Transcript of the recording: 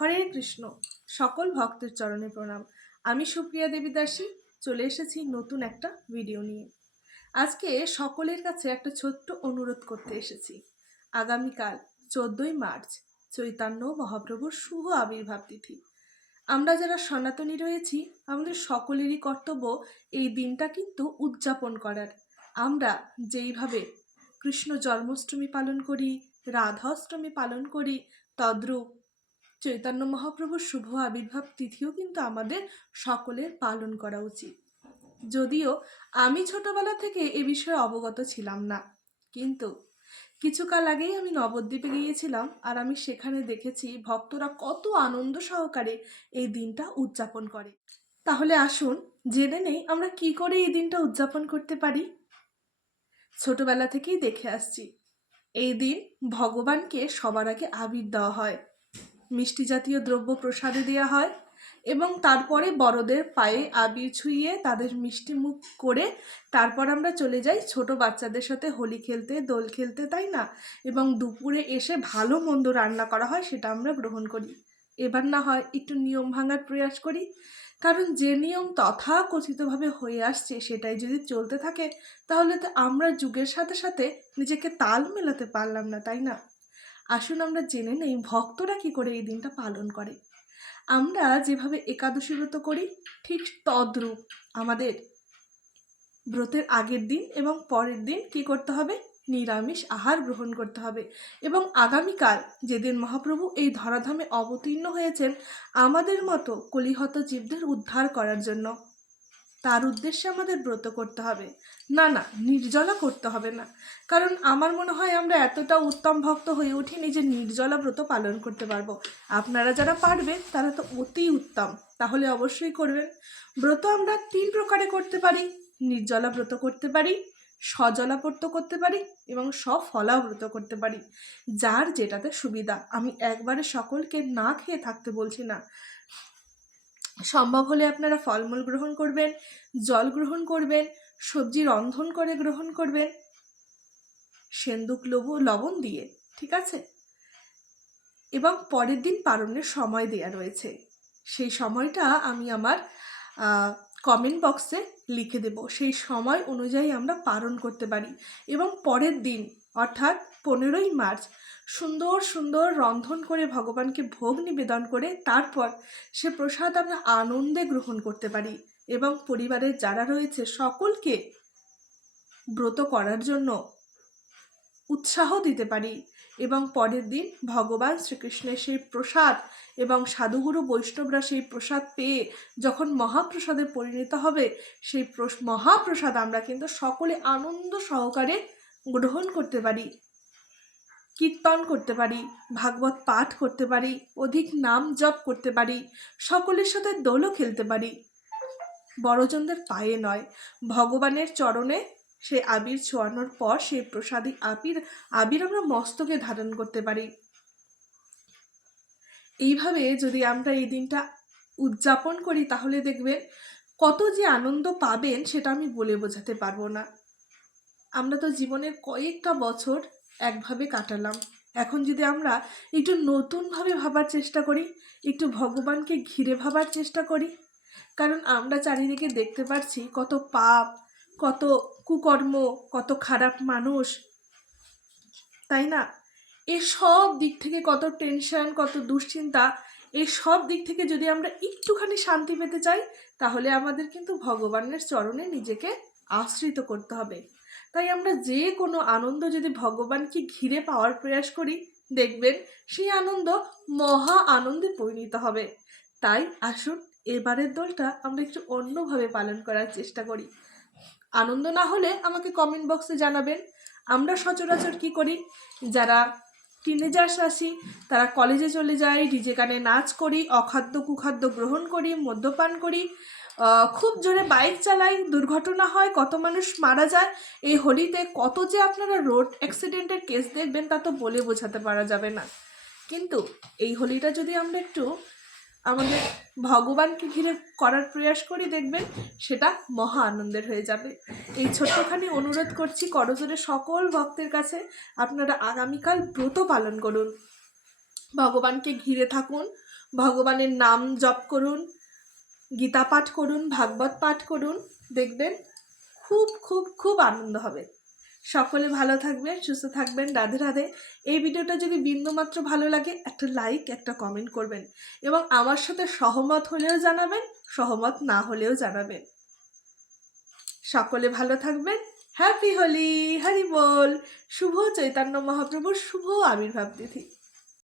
হরে কৃষ্ণ। সকল ভক্তের চরণে প্রণাম। আমি সুপ্রিয়া দেবী দাসী চলে এসেছি নতুন একটা ভিডিও নিয়ে। আজকে সকলের কাছে একটা ছোট্ট অনুরোধ করতে এসেছি। আগামীকাল চোদ্দই মার্চ, চৈতন্য মহাপ্রভুর শুভ আবির্ভাব তিথি। আমরা যারা সনাতনী রয়েছি, আমাদের সকলেরই কর্তব্য এই দিনটা কিন্তু উদযাপন করার। আমরা যেইভাবে কৃষ্ণ জন্মাষ্টমী পালন করি, রাধাষ্টমী পালন করি, তদ্রূপ চৈতন্য মহাপ্রভুর শুভ আবির্ভাব তিথিও কিন্তু আমাদের সকলের পালন করা উচিত। যদিও আমি ছোটবেলা থেকে এ বিষয়ে অবগত ছিলাম না, কিন্তু কিছুকাল আগেই আমি নবদ্বীপে গিয়েছিলাম আর আমি সেখানে দেখেছি ভক্তরা কত আনন্দ সহকারে এই দিনটা উদযাপন করে। তাহলে আসুন জেনে নেই আমরা কি করে এই দিনটা উদযাপন করতে পারি। ছোটবেলা থেকেই দেখে আসছি, এই দিন ভগবানকে সবার আগে আবির দেওয়া হয়। মিষ্টি জাতীয় দ্রব্য প্রসাদে দেওয়া হয় এবং তারপরে বড়দের পায়ে আবির ছুঁয়ে তাদের মিষ্টি মুখ করে তারপর আমরা চলে যাই ছোট বাচ্চাদের সাথে হোলি খেলতে, দোল খেলতে, তাই না? এবং দুপুরে এসে ভালো মন্দ রান্না করা হয় সেটা আমরা গ্রহণ করি। এবার না হয় একটু নিয়ম ভাঙার প্রয়াস করি। কারণ যে নিয়ম তথাকথিতভাবে হয়ে আসছে সেটাই যদি চলতে থাকে, তাহলে তো আমরা যুগের সাথে সাথে নিজেকে তাল মেলাতে পারলাম না, তাই না? আসুন আমরা জেনে নেই ভক্তরা কি করে এই দিনটা পালন করে। আমরা যেভাবে একাদশী ব্রত করি, ঠিক তদ্রূপ। আমাদের ব্রতের আগের দিন এবং পরের দিন কি করতে হবে? নিরামিষ আহার গ্রহণ করতে হবে। এবং আগামীকাল যেদিন মহাপ্রভু এই ধরাধামে অবতীর্ণ হয়েছেন, আমাদের মতো কলিহত জীবদের উদ্ধার করার জন্য। তার উদ্দেশ্যে আমাদের ব্রত করতে হবে। না না, নির্জলা করতে হবে না। কারণ আমার মনে হয় আমরা এতটা উত্তম ভক্ত হয়ে উঠিনি যে নির্জলা ব্রত পালন করতে পারব। আপনারা যারা পারবেন, তারা তো অতি উত্তম। তাহলে অবশ্যই করবেন। ব্রত আমরা তিন প্রকারে করতে পারি। নির্জলা ব্রত করতে পারি, সজলা ব্রত করতে পারি এবং সফলা ব্রত করতে পারি। যার যেটাতে সুবিধা। আমি একবারে সকলকে না খেয়ে থাকতে বলছি না। সম্ভব হলে আপনারা ফলমূল গ্রহণ করবেন, জল গ্রহণ করবেন, সবজি রন্ধন করে গ্রহণ করবেন, সেন্দুক, লবু, লবণ দিয়ে, ঠিক আছে? এবং পরের দিন পালনের সময় দেয়া রয়েছে। সেই সময়টা আমি আমার কমেন্ট বক্সে লিখে দেব। সেই সময় অনুযায়ী আমরা পালন করতে পারি। এবং পরের দিন, অর্থাৎ পনেরোই মার্চ সুন্দর সুন্দর রন্ধন করে ভগবানকে ভোগ নিবেদন করে তারপর সে প্রসাদ আমরা আনন্দে গ্রহণ করতে পারি এবং পরিবারের যারা রয়েছে সকলকে ব্রত করার জন্য উৎসাহ দিতে পারি এবং পরের দিন ভগবান শ্রীকৃষ্ণের সেই প্রসাদ এবং সাধুগুরু বৈষ্ণবরা সেই প্রসাদ পেয়ে যখন মহাপ্রসাদে পরিণত হবে, সেই মহাপ্রসাদ আমরা কিন্তু সকলে আনন্দ সহকারে গ্রহণ করতে পারি। কীর্তন করতে পারি, ভাগবত পাঠ করতে পারি, অধিক নাম জপ করতে পারি, সকলের সাথে দোলও খেলতে পারি। বড়জনদের পায়ে নয়, ভগবানের চরণে সে আবির ছোঁয়ানোর পর সেই প্রসাদী আবির আবির আমরা মস্তকে ধারণ করতে পারি। এইভাবে যদি আমরা এই দিনটা উদযাপন করি, তাহলে দেখবেন কত যে আনন্দ পাবেন সেটা আমি বলে বোঝাতে পারব না। আমরা তো জীবনের কয়েকটা বছর একভাবে কাটালাম। এখন যদি আমরা একটু নতুনভাবে ভাবার চেষ্টা করি, একটু ভগবানকে ঘিরে ভাবার চেষ্টা করি, কারণ আমরা চারিদিকে দেখতে পাচ্ছি কত পাপ, কত কুকর্ম, কত খারাপ মানুষ, তাই না? এসব দিক থেকে কত টেনশন, কত দুশ্চিন্তা এই সব দিক থেকে যদি আমরা একটুখানি শান্তি পেতে চাই, তাহলে আমাদের কিন্তু ভগবানের চরণে নিজেকে আশ্রিত করতে হবে। তাই আমরা যে কোনো আনন্দ যদি ভগবানকে ঘিরে পাওয়ার প্রয়াস করি, দেখবেন সেই আনন্দ মহা আনন্দে পরিণত হবে। তাই আসুন এবারের দোলটা আমরা একটু অন্যভাবে পালন করার চেষ্টা করি। আনন্দ না হলে আমাকে কমেন্ট বক্সে জানাবেন। আমরা সচরাচর কি করি, যারা টিনেজার্স আসি তারা কলেজে চলে যাই ডিজে গানে নাচ করি অখাদ্য কুখাদ্য গ্রহণ করি, মদ্যপান করি খুব জোরে বাইক চালাই দুর্ঘটনা হয়, কত মানুষ মারা যায়। এই হোলিতে কত যে আপনারা রোড অ্যাক্সিডেন্টের কেস দেখবেন তা তো বলে বোঝাতে পারা যাবে না। কিন্তু এই হোলিটা যদি আমরা একটু আমাদের ভগবানকে ঘিরে করার প্রয়াস করি দেখবেন, সেটা মহা আনন্দের হয়ে যাবে। এই ছোট্টখানি অনুরোধ করছি করজোরে সকল ভক্তের কাছে, আপনারা আগামীকাল ব্রত পালন করুন। ভগবানকে ঘিরে থাকুন, ভগবানের নাম জপ করুন গীতা পাঠ করুন, ভাগবত পাঠ করুন, দেখবেন খুব খুব খুব আনন্দ হবে। সকলে ভালো থাকবেন, সুস্থ থাকবেন, রাধে রাধে। এই ভিডিওটা যদি বিন্দুমাত্র ভালো লাগে, একটা লাইক একটা কমেন্ট করবেন এবং আমার সাথে সহমত হলেও জানাবেন, সহমত না হলেও জানাবেন। সকলে ভালো থাকবেন হ্যাপি হোলি হরি বল শুভ চৈতন্য মহাপ্রভুর শুভ আবির্ভাব তিথি।